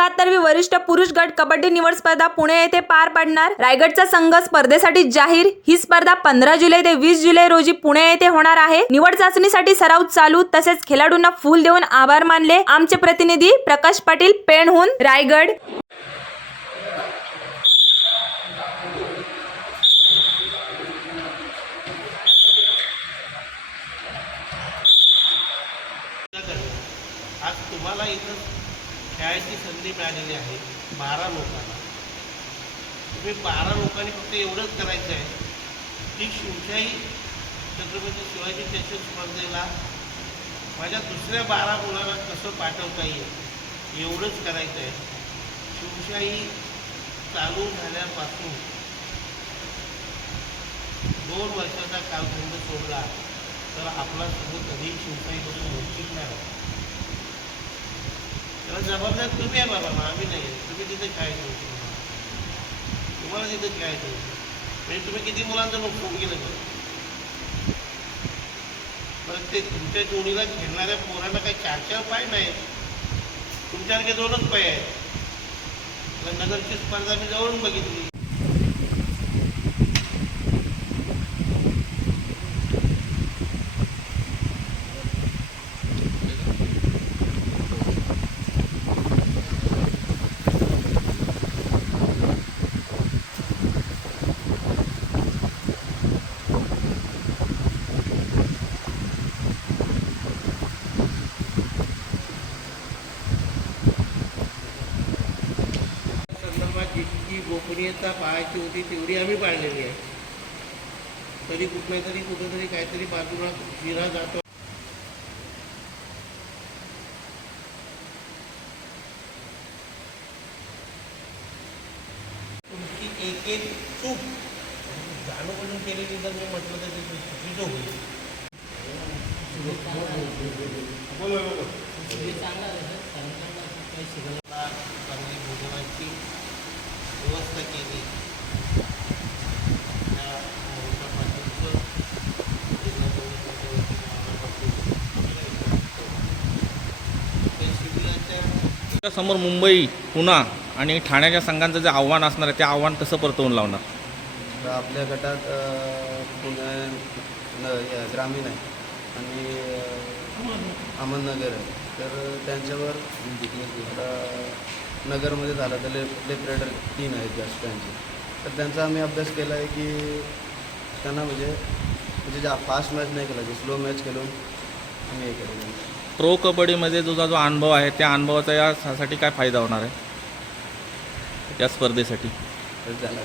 वरिष्ठ पुरुष गट कबड्डी निवड स्पर्धा पुणे येथे पार पडणार. रायगडचा संघ स्पर्धेसाठी जाहीर. ही स्पर्धा पंधरा जुलै ते वीस जुलै रोजी पुणे येथे होणार आहे. निवड चाचणीसाठी सराव चालू. तसेच खेळाडूंना फूल देऊन आभार मानले. आमचे प्रतिनिधी प्रकाश पाटील पेणहून रायगड. आज तुम्हाला इथं खेळायची संधी मिळालेली आहे बारा लोकांना. तुम्ही बारा लोकांनी फक्त एवढंच करायचं आहे की शिवशाही छत्रपती शिवाजी चषक स्पर्धेला माझ्या दुसऱ्या बारा मुलांना कसं पाठवता येईल एवढंच करायचं आहे. शिवशाही चालू झाल्यापासून दोन वर्षाचा कालखंड सोडला तर आपला समोर कधीही करून वंचित नाही. जबाबदार तुम्ही आहे बाबा आम्ही नाही आहे. तुम्ही तिथे खेळायचं होतं तुम्हाला तिथे खेळायचं होतं म्हणजे तुम्ही किती मुलांचं नुकसान केलं बरं परत ते तुमच्या जोडीला खेळणाऱ्या पोरांना काही चार चार पाय नाही तुमच्यासारखे दोनच पाय आहेत. नगरची स्पर्धा मी जवळून बघितली. जितकी गोपनीयता पाळायची होती तेवढी आम्ही पाळलेली आहे. तरी कुठल्या तरी कुठेतरी काहीतरी बाजूला शिरा जातो. तुमची एक एक चूक जाणून केलेली जर मी म्हटलं तर ते चुकीचं होईल. मला चांगली समोर मुंबई पुणा आणि ठाण्याच्या संघांचं जे आव्हान असणार आहे ते आव्हान कसं परतवून लावणार? तर आपल्या गटात पुणे न या ग्रामीण आहे आणि अहमदनगर आहे. तर त्यांच्यावर आता नगरमध्ये झालं तर लेफ्ट लेफ्ट रायडर तीन आहेत जास्त त्यांचे. तर त्यांचा आम्ही अभ्यास केला आहे की त्यांना म्हणजे म्हणजे ज्या फास्ट मॅच नाही केला स्लो मॅच खेळून आम्ही हे केलं. प्रो कबड्डीमध्ये तुझा जो अनुभव आहे त्या अनुभवाचा यासाठी काय फायदा होणार आहे? या स्पर्धेसाठी. झाला.